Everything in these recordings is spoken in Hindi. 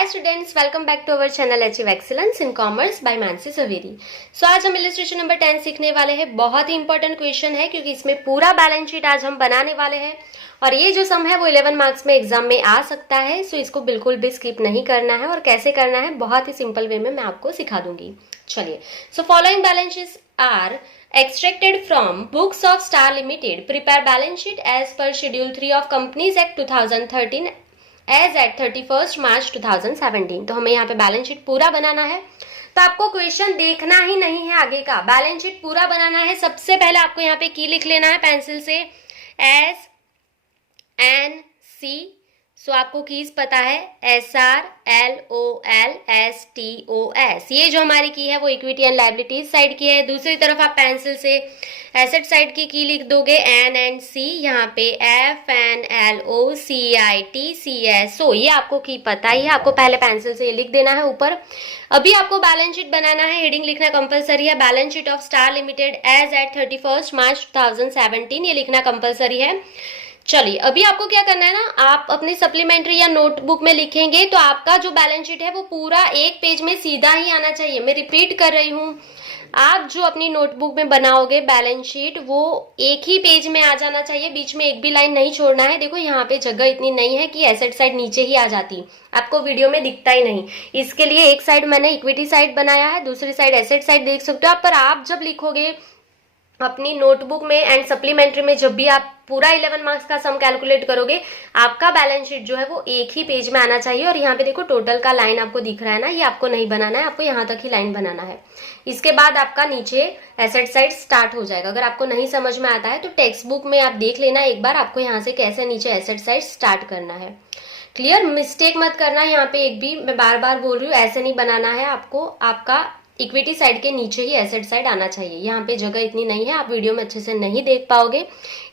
Hi students, welcome back to our channel achieve excellence in commerce by Mansi Saveri. So आज हम इलस्ट्रेशन नंबर 10 सीखने वाले हैं। बहुत ही इंपॉर्टेंट क्वेश्चन है क्योंकि इसमें पूरा बैलेंस शीट आज हम बनाने वाले हैं और ये जो सम है वो 11 मार्क्स में एग्जाम में आ सकता है। सो इसको बिल्कुल भी स्किप नहीं करना है और कैसे करना है बहुत ही सिंपल वे में मैं आपको सिखा दूंगी। चलिए, so following balance sheets are extracted from books of Star Limited. Prepare balance sheet as per Schedule 3 of Companies Act 2013 as at 31st March 2017. तो हमें यहाँ पे बैलेंस शीट पूरा बनाना है। तो आपको क्वेश्चन देखना ही नहीं है आगे का, बैलेंस शीट पूरा बनाना है। सबसे पहले आपको यहाँ पे की लिख लेना है पेंसिल से SNC। सो आपको कीज पता है SRLOLSTOS। ये जो हमारी की है वो इक्विटी एंड लायबिलिटीज साइड की है। दूसरी तरफ आप पेंसिल से एसेट साइड की लिख दोगे NNC, यहाँ पे FNLOCITCSO। ये आपको की पता ही है, आपको पहले पेंसिल से ये लिख देना है ऊपर। अभी आपको बैलेंस शीट बनाना है, हेडिंग लिखना कंपलसरी है। Balance sheet of star limited as at 31st March 2017 ये लिखना कंपलसरी है। चलिए, अभी आपको क्या करना है ना, आप अपनी सप्लीमेंट्री या नोटबुक में लिखेंगे तो आपका जो बैलेंस शीट है वो पूरा एक पेज में सीधा ही आना चाहिए। मैं रिपीट कर रही हूँ, आप जो अपनी नोटबुक में बनाओगे बैलेंस शीट वो एक ही पेज में आ जाना चाहिए, बीच में एक भी लाइन नहीं छोड़ना है। देखो यहाँ पे जगह इतनी नहीं है कि एसेट साइड नीचे ही आ जाती, आपको वीडियो में दिखता ही नहीं। इसके लिए एक साइड मैंने इक्विटी साइड बनाया है, दूसरी साइड एसेट साइड देख सकते हो आप। पर आप जब लिखोगे अपनी नोटबुक में एंड सप्लीमेंट्री में, जब भी आप पूरा 11 मार्क्स का सम कैलकुलेट करोगे, आपका बैलेंस शीट जो है वो एक ही पेज में आना चाहिए। और यहाँ पे देखो टोटल का लाइन आपको दिख रहा है ना, ये आपको नहीं बनाना है, आपको यहाँ तक ही लाइन बनाना है। इसके बाद आपका नीचे एसेट साइड स्टार्ट हो जाएगा। अगर आपको नहीं समझ में आता है तो टेक्स्ट बुक में आप देख लेना एक बार, आपको यहाँ से कैसे नीचे एसेट साइड स्टार्ट करना है। क्लियर, मिस्टेक मत करना यहाँ पे एक भी, मैं बार बार बोल रही हूँ, ऐसे नहीं बनाना है आपको। आपका इक्विटी साइड के नीचे ही एसेट साइड आना चाहिए। यहाँ पे जगह इतनी नहीं है, आप वीडियो में अच्छे से नहीं देख पाओगे,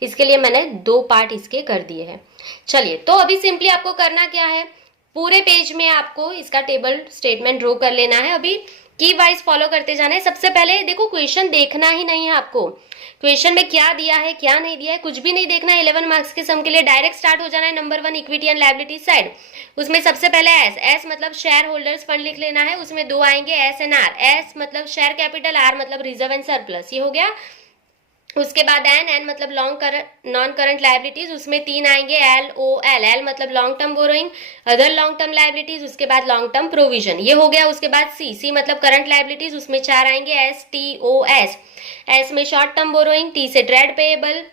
इसके लिए मैंने दो पार्ट इसके कर दिए हैं। चलिए, तो अभी सिंपली आपको करना क्या है, पूरे पेज में आपको इसका टेबल स्टेटमेंट ड्रॉ कर लेना है। अभी की वाइज फॉलो करते जाना है। सबसे पहले देखो क्वेश्चन देखना ही नहीं है आपको, क्वेश्चन में क्या दिया है क्या नहीं दिया है कुछ भी नहीं देखना है। 11 मार्क्स के सम के लिए डायरेक्ट स्टार्ट हो जाना है। Number 1 equity and liability side, उसमें सबसे पहले एस मतलब शेयर होल्डर्स फंड लिख लेना है। उसमें दो आएंगे एस एंड आर। एस मतलब शेयर कैपिटल, आर मतलब रिजर्व एंड सरप्लस, ये हो गया। उसके बाद एन मतलब लॉन्ग नॉन करंट लायबिलिटीज, उसमें तीन आएंगे LOL। एल मतलब long term borrowing, other long term liabilities, उसके बाद लॉन्ग टर्म प्रोविजन, ये हो गया। उसके बाद सी मतलब करंट लायबिलिटीज, उसमें चार आएंगे STOS। एस में शॉर्ट टर्म बोरोइंग, टी से ट्रेड पेएबल,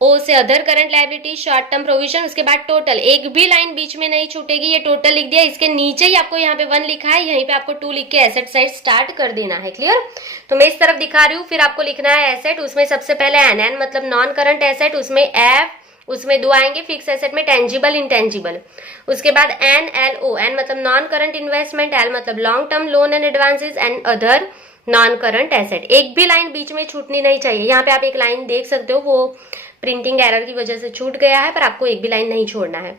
ओ से other current liability, short term provision. उसके बाद टोटल, एक भी लाइन बीच में नहीं छूटेगी, ये टोटल लिख दिया। इसके नीचे ही आपको यहाँ पे 1 लिखा है, यहीं पे आपको 2 लिख के एसेट साइड स्टार्ट कर देना है। क्लियर, तो मैं इस तरफ दिखा रही हूँ। फिर आपको लिखना है एसेट, उसमें सबसे पहले एन मतलब नॉन करंट एसेट, उसमें एफ, उसमें दो आएंगे फिक्स एसेट में टेंजिबल इंटेंजिबल। उसके बाद NLO, एन मतलब नॉन करंट इन्वेस्टमेंट, एल मतलब long term loan and advances and other non current asset. एक भी लाइन बीच में छूटनी नहीं चाहिए। यहाँ पे आप एक लाइन देख सकते हो, वो प्रिंटिंग एरर की वजह से छूट गया है, पर आपको एक भी लाइन नहीं छोड़ना है।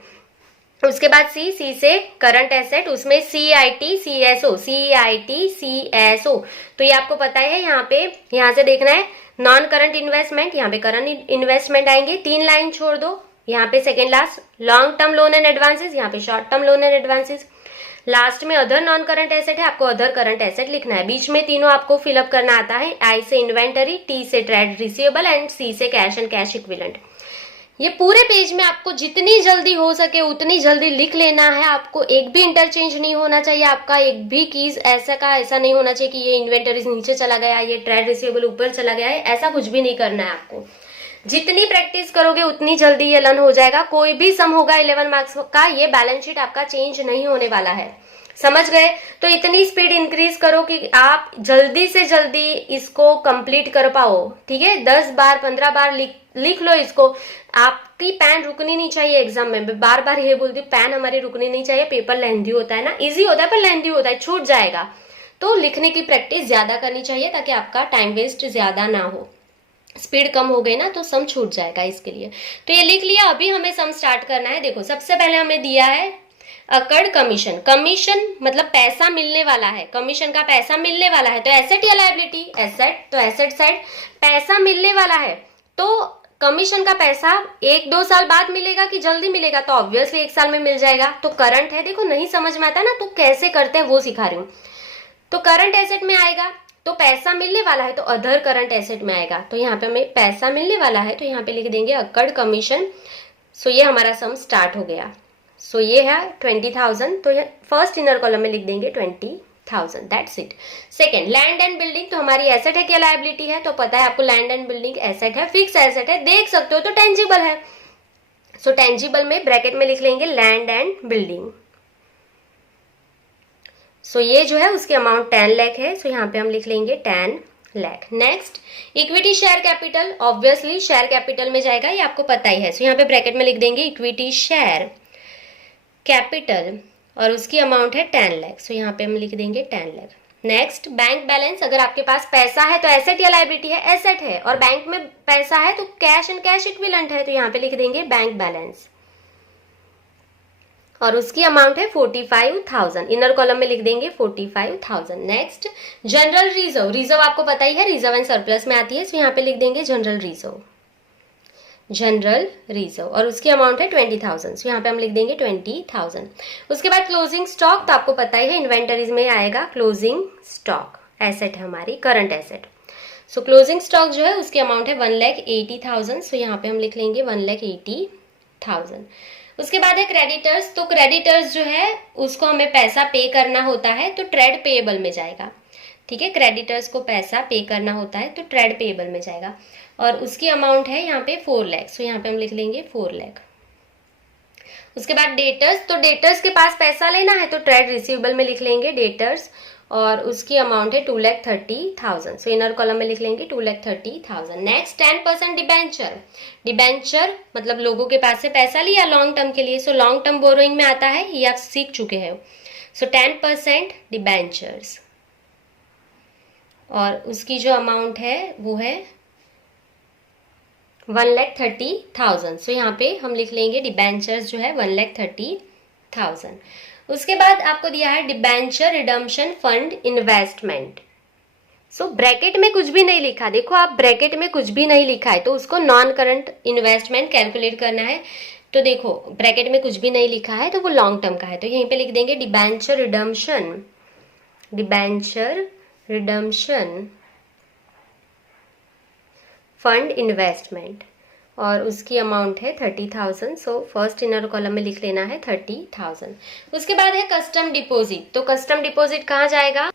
उसके बाद सी से करंट एसेट, उसमें CITCSO। तो ये आपको पता है, यहाँ पे यहाँ से देखना है नॉन करंट इन्वेस्टमेंट, यहाँ पे करंट इन्वेस्टमेंट आएंगे, 3 लाइन छोड़ दो। यहाँ पे second last long term loan and advances, यहाँ पे short term loan and advances. Last में अदर नॉन करंट एसेट है, आपको अदर करंट एसेट लिखना है। बीच में तीनों आपको फिलअप करना आता है। आई से इन्वेंटरी, टी से ट्रेड रिसीवेबल एंड सी से कैश एंड कैश इक्विवेलेंट। ये पूरे पेज में आपको जितनी जल्दी हो सके उतनी जल्दी लिख लेना है। आपको एक भी इंटरचेंज नहीं होना चाहिए, आपका एक भी कीज ऐसा का ऐसा नहीं होना चाहिए कि ये इन्वेंटरीज नीचे चला गया, ये ट्रेड रिसीवेबल ऊपर चला गया है, ऐसा कुछ भी नहीं करना है आपको। जितनी प्रैक्टिस करोगे उतनी जल्दी ये लर्न हो जाएगा। कोई भी सम होगा 11 मार्क्स का, ये बैलेंस शीट आपका चेंज नहीं होने वाला है। समझ गए? तो इतनी स्पीड इंक्रीज करो कि आप जल्दी से जल्दी इसको कंप्लीट कर पाओ। ठीक है, 10 बार 15 बार लिख लो इसको। आपकी पेन रुकनी नहीं चाहिए एग्जाम में। बार बार ये बोलती हूँ, पेन हमारी रुकनी नहीं चाहिए। पेपर लेंथी होता है ना, इजी होता है पर लेंथी होता है, छूट जाएगा। तो लिखने की प्रैक्टिस ज्यादा करनी चाहिए ताकि आपका टाइम वेस्ट ज्यादा ना हो। स्पीड कम हो गई ना तो सम छूट जाएगा, इसके लिए। तो ये लिख लिया। अभी हमें सम स्टार्ट करना है। देखो, सबसे पहले हमें दिया है अकर्ड कमीशन। कमीशन मतलब पैसा मिलने वाला है, कमीशन का पैसा मिलने वाला है। तो एसेट या लायबिलिटी? एसेट, तो एसेट साइड पैसा मिलने वाला है। तो कमीशन का पैसा 1-2 साल बाद मिलेगा कि जल्दी मिलेगा, तो ऑब्वियसली 1 साल में मिल जाएगा। तो करंट है, देखो नहीं समझ में आता ना तो कैसे करते हैं वो सिखा रही हूँ। तो करंट एसेट में आएगा, तो पैसा मिलने वाला है तो अदर करंट एसेट में आएगा। तो यहाँ पे हमें पैसा मिलने वाला है तो यहाँ पे लिख देंगे अकर्ड कमीशन। सो ये हमारा सम स्टार्ट हो गया। सो ये है 20,000, तो फर्स्ट इनर कॉलम में लिख देंगे 20,000, that's it. Second, land and building, तो हमारी एसेट है क्या लायबिलिटी है? तो पता है आपको लैंड एंड बिल्डिंग एसेट है, फिक्स एसेट है, देख सकते हो, तो टेंजिबल है। सो टेंजिबल में ब्रैकेट में लिख लेंगे लैंड एंड बिल्डिंग। सो ये जो है उसकी अमाउंट 10 लाख है, सो यहाँ पे हम लिख लेंगे 10 lakh. Next, equity share capital, obviously share capital में जाएगा, ये आपको पता ही है। सो यहाँ पे ब्रैकेट में लिख देंगे इक्विटी शेयर कैपिटल और उसकी अमाउंट है 10 लाख। सो यहाँ पे हम लिख देंगे 10 लाख। नेक्स्ट, बैंक बैलेंस, अगर आपके पास पैसा है तो एसेट या लायबिलिटी है? एसेट है, और बैंक में पैसा है तो कैश एंड कैश इक्विवेलेंट है, तो यहाँ पे लिख देंगे बैंक बैलेंस और उसकी अमाउंट है 45,000। इनर कॉलम में लिख देंगे 45,000। नेक्स्ट, जनरल रिजर्व, रिजर्व आपको पता ही है रिजर्व एंड सरप्लस में आती है, सो यहाँ पे लिख देंगे जनरल रिजर्व, जनरल रिजर्व और उसकी अमाउंट है 20,000। सो यहाँ पे हम लिख देंगे 20,000। उसके बाद क्लोजिंग स्टॉक, तो आपको पता ही है इन्वेंटरीज में आएगा क्लोजिंग स्टॉक, एसेट है हमारी, करंट एसेट। सो क्लोजिंग स्टॉक जो है उसकी अमाउंट है 1,80,000। सो यहाँ पे हम लिख लेंगे 1,80,000। उसके बाद है क्रेडिटर्स, तो क्रेडिटर्स जो है उसको हमें पैसा पे करना होता है तो ट्रेड पेएबल में जाएगा। ठीक है, क्रेडिटर्स को पैसा पे करना होता है तो ट्रेड पेएबल में जाएगा और उसकी अमाउंट है यहाँ पे 4 लाख। सो यहाँ पे हम लिख लेंगे 4 लाख। उसके बाद डेटर्स, तो डेटर्स के पास पैसा लेना है तो ट्रेड रिसीवेबल में लिख लेंगे डेटर्स और उसकी अमाउंट है 2,30,000। सो इनर कॉलम में लिख लेंगे 2,30,000। नेक्स्ट, 10% डिबेंचर, डिबेंचर मतलब लोगों के पास से पैसा लिया लॉन्ग टर्म के लिए, सो लॉन्ग टर्म बोरोइंग में आता है, ये आप सीख चुके हैं। सो 10% डिबेंचर्स और उसकी जो अमाउंट है वो है 1,30,000। सो यहाँ पे हम लिख लेंगे डिबेंचर्स जो है 1,30,000। उसके बाद आपको दिया है debenture redemption fund investment. So bracket में कुछ भी नहीं लिखा, देखो आप ब्रैकेट में कुछ भी नहीं लिखा है तो उसको नॉन करंट इन्वेस्टमेंट कैलकुलेट करना है। तो देखो ब्रैकेट में कुछ भी नहीं लिखा है तो वो लॉन्ग टर्म का है, तो यहीं पे लिख देंगे debenture redemption, debenture redemption fund investment और उसकी अमाउंट है 30,000। सो फर्स्ट इनर कॉलम में लिख लेना है 30,000। उसके बाद है कस्टम डिपॉजिट, तो कस्टम डिपॉजिट कहाँ जाएगा?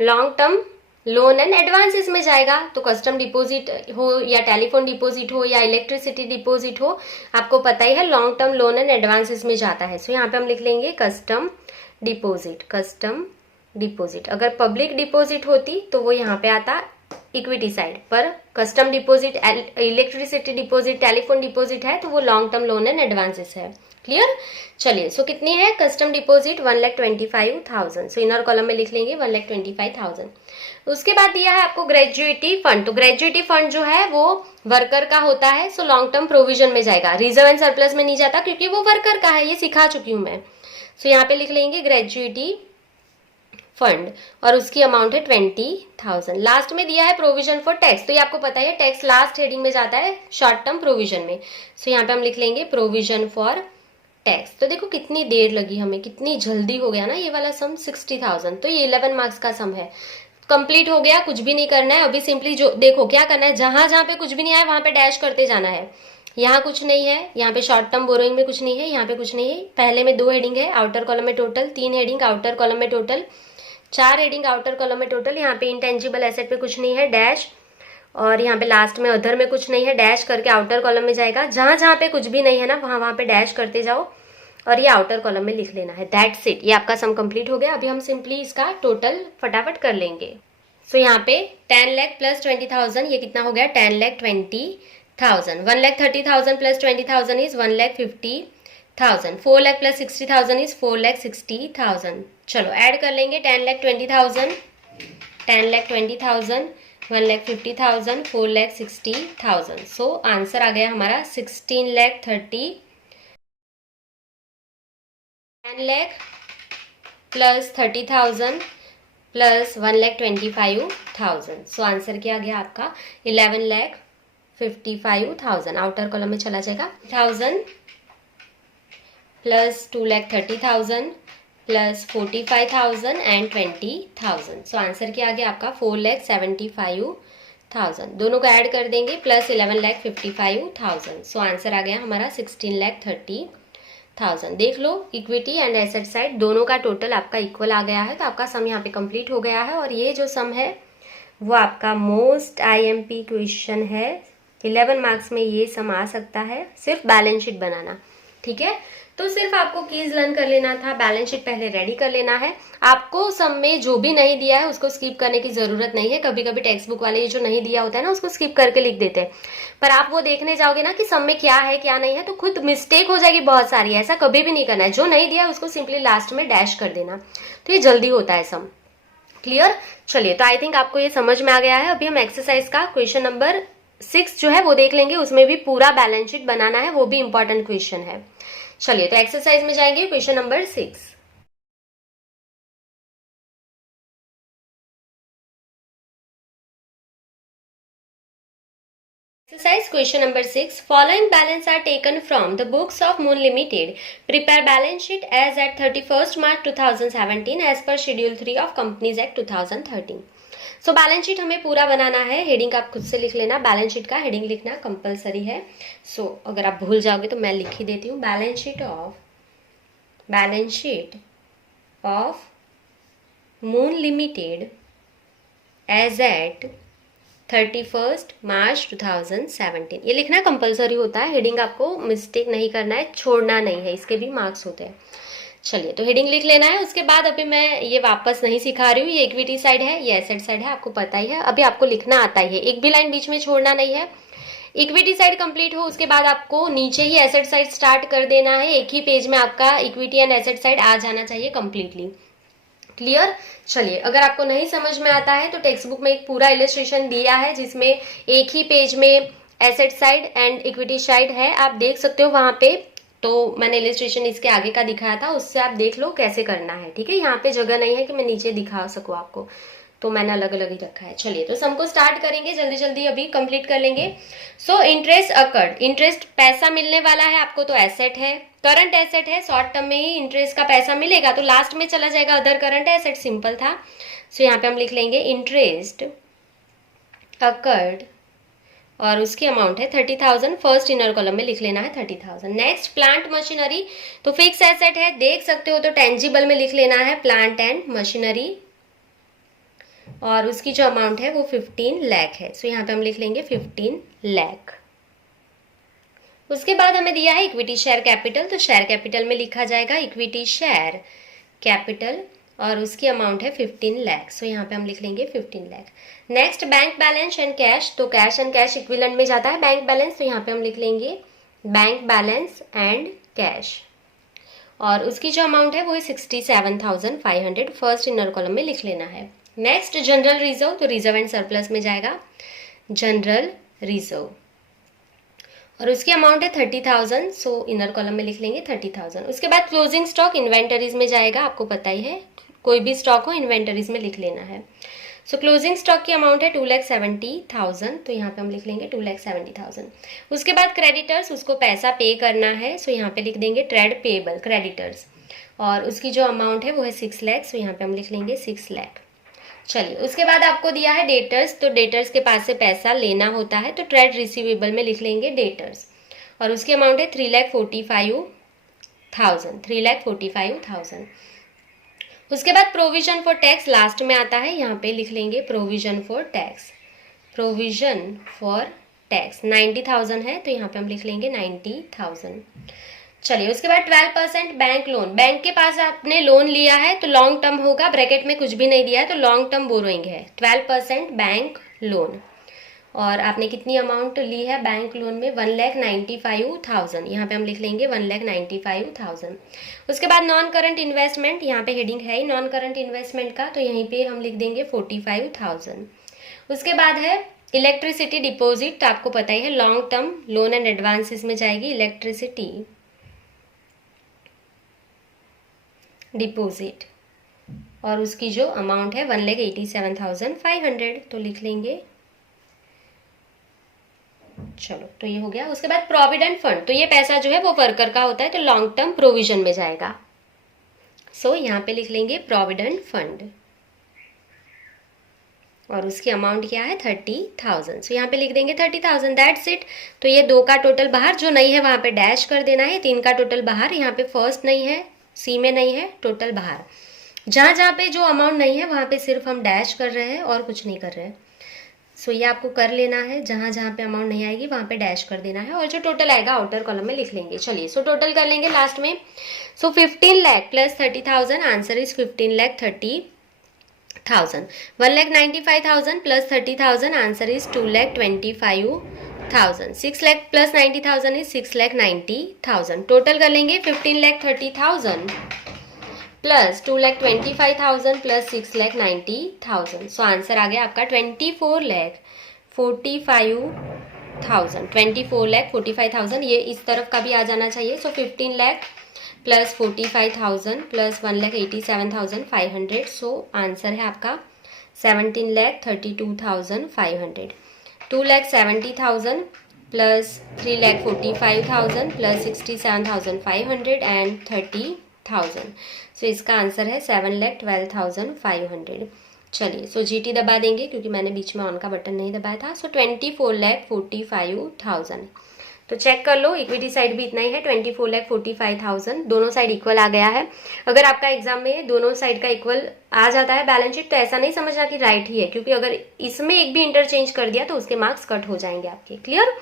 Long term loan and advances में जाएगा। तो कस्टम डिपॉजिट हो या टेलीफोन डिपॉजिट हो या इलेक्ट्रिसिटी डिपॉजिट हो, आपको पता ही है long term loan and advances में जाता है। सो यहाँ पे हम लिख लेंगे कस्टम डिपॉजिट, कस्टम डिपॉजिट। अगर पब्लिक डिपॉजिट होती तो वो यहाँ पे आता इक्विटी साइड, पर custom deposit, electricity deposit, telephone deposit है तो वो long term loan and advances है। क्लियर? चलिए, सो कितनी है कस्टम डिपॉजिट? 1,25,000। सो इनर कॉलम में लिख लेंगे 1,25,000। उसके बाद दिया है आपको ग्रेजुएटी फंड, तो ग्रेजुएटी फंड जो है वो वर्कर का होता है, सो लॉन्ग टर्म प्रोविजन में जाएगा, रिजर्व एंड सरप्लस में नहीं जाता क्योंकि वो वर्कर का है, ये सिखा चुकी हूं मैं। सो यहाँ पे लिख लेंगे ग्रेजुएटी फंड और उसकी अमाउंट है 20,000। लास्ट में दिया है प्रोविजन फॉर टैक्स, तो ये आपको पता है टैक्स लास्ट हेडिंग में जाता है शॉर्ट टर्म प्रोविजन में। सो यहाँ पे हम लिख लेंगे प्रोविजन फॉर टैक्स। तो देखो कितनी देर लगी हमें, कितनी जल्दी हो गया ना ये वाला सम, 60,000। तो ये 11 मार्क्स का सम है, कंप्लीट हो गया, कुछ भी नहीं करना है अभी। सिंपली जो देखो क्या करना है, जहां जहां पे कुछ भी नहीं आया वहां पे डैश करते जाना है। यहाँ कुछ नहीं है, यहाँ पे शॉर्ट टर्म बोरोइंग में कुछ नहीं है, यहाँ पे कुछ नहीं है। पहले में 2 हेडिंग है, आउटर कॉलम में टोटल 3 हेडिंग, आउटर कॉलम में टोटल 4 हेडिंग, आउटर कॉलम में टोटल। यहाँ पे इंटेंजिबल एसेट पे कुछ नहीं है, डैश, और यहाँ पे लास्ट में अदर में कुछ नहीं है, डैश करके आउटर कॉलम में जाएगा। जहां जहां पे कुछ भी नहीं है ना वहां पे डैश करते जाओ और ये आउटर कॉलम में लिख लेना है। दैट्स इट, ये आपका सम कंप्लीट हो गया। अभी हम सिंपली इसका टोटल फटाफट कर लेंगे। सो यहाँ पे 10 लाख प्लस 20,000, ये कितना हो गया? 10,20,000। 1,30,000 plus 20,000 is 1,50,000। 4 lakh plus 60,000 is 4,60,000। चलो ऐड कर लेंगे 10,20,000, 10,20,000, 1,50,000, 4,60,000। सो आंसर आ गया हमारा 16,30,000। 10 lakh plus 30,000 plus 1,25,000। So answer क्या आ गया आपका? 11,50,000। 55,000 आउटर कॉलम में चला जाएगा। 1000 plus 2,30,000 plus 45,000 and 20,000। So answer क्या आ गया आपका 4,75,000। दोनों को ऐड कर देंगे प्लस 11,55,000। सो आंसर आ गया हमारा 16,30,000। देख लो इक्विटी एंड एसेट साइड दोनों का टोटल आपका इक्वल आ गया है, तो आपका सम यहाँ पे कंप्लीट हो गया है। और ये जो सम है वो आपका मोस्ट IMP क्वेश्चन है, 11 मार्क्स में ये सम आ सकता है, सिर्फ बैलेंस शीट बनाना। ठीक है, तो सिर्फ आपको कीज लर्न कर लेना था, बैलेंस शीट पहले रेडी कर लेना है। आपको सम में जो भी नहीं दिया है उसको स्किप करने की जरूरत नहीं है। कभी कभी टेक्स्ट बुक वाले ये जो नहीं दिया होता है ना उसको स्किप करके लिख देते हैं, पर आप वो देखने जाओगे ना कि सम में क्या है क्या नहीं है तो खुद मिस्टेक हो जाएगी बहुत सारी। ऐसा कभी भी नहीं करना है, जो नहीं दिया है उसको सिंपली लास्ट में डैश कर देना, तो ये जल्दी होता है सम। क्लियर? चलिए, तो आई थिंक आपको ये समझ में आ गया है। अभी हम एक्सरसाइज का क्वेश्चन नंबर 6 जो है वो देख लेंगे, उसमें भी पूरा बैलेंस शीट बनाना है, वो भी इंपॉर्टेंट क्वेश्चन है। चलिए, तो एक्सरसाइज में जाएंगे, question number 6। Exercise question number 6. Following balance are taken from the books of Moon Limited. Prepare balance sheet as at 31st March 2017 as per Schedule 3 of Companies Act 2013. So balance sheet हमें पूरा बनाना है। हेडिंग आप खुद से लिख लेना, बैलेंस शीट का हेडिंग लिखना कंपलसरी है। सो अगर आप भूल जाओगे तो मैं लिख ही देती हूँ। Balance sheet of moon limited as at 31st March 2017, ये लिखना कंपलसरी होता है। हेडिंग आपको मिस्टेक नहीं करना है, छोड़ना नहीं है, इसके भी मार्क्स होते हैं। चलिए, तो हेडिंग लिख लेना है। उसके बाद अभी मैं ये वापस नहीं सिखा रही हूँ, ये इक्विटी साइड है, ये एसेट साइड है, आपको पता ही है। अभी आपको लिखना आता ही है, एक भी लाइन बीच में छोड़ना नहीं है। इक्विटी साइड कंप्लीट हो उसके बाद आपको नीचे ही एसेट साइड स्टार्ट कर देना है। एक ही पेज में आपका इक्विटी एंड एसेट साइड आ जाना चाहिए कंप्लीटली। क्लियर? चलिए, अगर आपको नहीं समझ में आता है तो टेक्स्ट बुक में एक पूरा इलस्ट्रेशन दिया है जिसमें एक ही पेज में asset side and equity side है, आप देख सकते हो वहां पे। तो मैंने इलस्ट्रेशन इसके आगे का दिखाया था, उससे आप देख लो कैसे करना है। ठीक है, यहाँ पे जगह नहीं है कि मैं नीचे दिखा सकूं आपको, तो मैंने अलग अलग ही रखा है। चलिए, तो सम को स्टार्ट करेंगे, जल्दी जल्दी अभी कंप्लीट कर लेंगे। सो इंटरेस्ट अकर्ड, इंटरेस्ट पैसा मिलने वाला है आपको, तो एसेट है, करंट एसेट है, शॉर्ट टर्म में ही इंटरेस्ट का पैसा मिलेगा तो लास्ट में चला जाएगा अदर करंट एसेट, सिंपल था। सो यहाँ पे हम लिख लेंगे इंटरेस्ट अकर्ड और उसकी अमाउंट है 30,000, फर्स्ट इनर कॉलम में लिख लेना है 30,000। नेक्स्ट प्लांट मशीनरी, तो फिक्स एसेट है, देख सकते हो, तो टेंजिबल में लिख लेना है प्लांट एंड मशीनरी और उसकी जो अमाउंट है वो 15 लाख है। सो यहाँ पे हम लिख लेंगे 15 लाख। उसके बाद हमें दिया है इक्विटी शेयर कैपिटल, तो शेयर कैपिटल में लिखा जाएगा इक्विटी शेयर कैपिटल और उसकी अमाउंट है 15 लाख। सो यहाँ पे हम लिख लेंगे 15 lakh. Next bank balance and cash, तो कैश एंड कैश इक्विवेलेंट में जाता है बैंक बैलेंस, तो यहाँ पे हम लिख लेंगे बैंक बैलेंस एंड कैश और उसकी जो अमाउंट है वो है 67,500, फर्स्ट इनर कॉलम में लिख लेना है। नेक्स्ट जनरल रिजर्व, तो रिजर्व एंड सरप्लस में जाएगा जनरल रिजर्व और उसकी अमाउंट है 30,000, सो इनर कॉलम में लिख लेंगे 30,000। उसके बाद क्लोजिंग स्टॉक इन्वेंटरीज में जाएगा, आपको पता ही है, कोई भी स्टॉक हो इन्वेंटरीज में लिख लेना है। सो क्लोजिंग स्टॉक की अमाउंट है 2,70,000, तो यहाँ पे हम लिख लेंगे 2,70,000। उसके बाद क्रेडिटर्स, उसको पैसा पे करना है, सो यहाँ पे लिख देंगे ट्रेड पेएबल क्रेडिटर्स और उसकी जो अमाउंट है वो है 6 लाख, सो यहाँ पे हम लिख लेंगे 6 लाख। चलिए, उसके बाद आपको दिया है डेटर्स, तो डेटर्स के पास से पैसा लेना होता है, तो ट्रेड रिसीवेबल में लिख लेंगे डेटर्स और उसकी अमाउंट है 3,45,000। उसके बाद प्रोविजन फॉर टैक्स लास्ट में आता है, यहाँ पे लिख लेंगे प्रोविजन फॉर टैक्स। 90,000 है, तो यहाँ पे हम लिख लेंगे 90,000। चलिए, उसके बाद 12% बैंक लोन, बैंक के पास आपने लोन लिया है तो लॉन्ग टर्म होगा, ब्रैकेट में कुछ भी नहीं दिया है तो लॉन्ग टर्म बोरोइंग है। 12% बैंक लोन और आपने कितनी अमाउंट ली है बैंक लोन में 1,95,000, यहाँ पे हम लिख लेंगे 1,95,000। उसके बाद नॉन करंट इन्वेस्टमेंट, यहाँ पे हेडिंग है ही नॉन करंट इन्वेस्टमेंट का, तो यहीं पे हम लिख देंगे 45,000। उसके बाद है इलेक्ट्रिसिटी डिपॉजिट, तो आपको पता ही है long term loan and advances में जाएगी इलेक्ट्रिसिटी डिपॉजिट और उसकी जो अमाउंट है 1,87,500, तो लिख लेंगे चलो तो ये हो गया। उसके बाद प्रोविडेंट फंड, तो ये पैसा जो है वो वर्कर का होता है, तो लॉन्ग टर्म प्रोविजन में जाएगा। सो यहाँ पे लिख लेंगे प्रोविडेंट फंड और उसकी अमाउंट क्या है 30,000। सो यहाँ पे लिख देंगे 30,000, दैट्स इट। तो ये 2 का टोटल बाहर, जो नहीं है वहाँ पे डैश कर देना है। 3 का टोटल बाहर, यहाँ पे फर्स्ट नहीं है, सी में नहीं है, टोटल बाहर। जहाँ जहाँ पे जो अमाउंट नहीं है वहाँ पे सिर्फ हम डैश कर रहे हैं और कुछ नहीं कर रहे हैं। सो ये आपको कर लेना है, जहाँ जहाँ पे अमाउंट नहीं आएगी वहाँ पे डैश कर देना है और जो टोटल आएगा आउटर कॉलम में लिख लेंगे। चलिए सो टोटल कर लेंगे लास्ट में। सो 15 lakh plus 30,000, answer is 15,30,000। 1,95,000 plus 30,000, answer is 2,25,000। 6 lakh plus 90,000 is 6,90,000। Total कर लेंगे 15,30,000 प्लस 2,25,000 प्लस 6,90,000। सो आंसर आ गया आपका 24,45,000। 24,45,000, ये इस तरफ का भी आ जाना चाहिए। सो 15 lakh plus 45,000 plus 1,87,500। So answer है आपका 17,32,500। 2,70,000 प्लस 3,45,000 प्लस 67,500 एंड 30,000। सो इसका आंसर है 7,12,500। चलिए सो जीटी दबा देंगे क्योंकि मैंने बीच में ऑन का बटन नहीं दबाया था। सो 24,45,000। तो चेक कर लो, इक्विटी साइड भी इतना ही है, 24,45,000। दोनों साइड इक्वल आ गया है। अगर आपका एग्जाम में दोनों साइड का इक्वल आ जाता है बैलेंस शीट, तो ऐसा नहीं समझना कि राइट ही है, क्योंकि अगर इसमें एक भी इंटरचेंज कर दिया तो उसके मार्क्स कट हो जाएंगे आपके। Clear?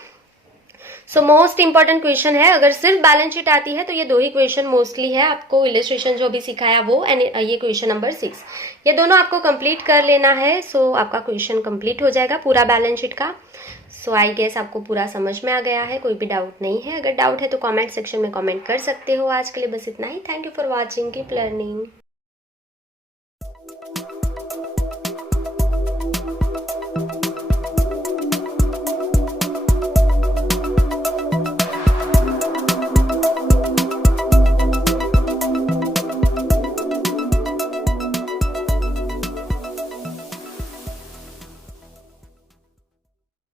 So most important question है। अगर सिर्फ बैलेंस शीट आती है तो ये 2 ही क्वेश्चन मोस्टली है, आपको इलिस्ट्रेशन जो भी सिखाया वो एंड ये क्वेश्चन नंबर 6, ये दोनों आपको कंप्लीट कर लेना है। सो आपका क्वेश्चन कंप्लीट हो जाएगा पूरा बैलेंस शीट का। सो आई गेस आपको पूरा समझ में आ गया है, कोई भी डाउट नहीं है। अगर डाउट है तो कमेंट सेक्शन में कमेंट कर सकते हो। आज के लिए बस इतना ही। Thank you for watching, keep learning.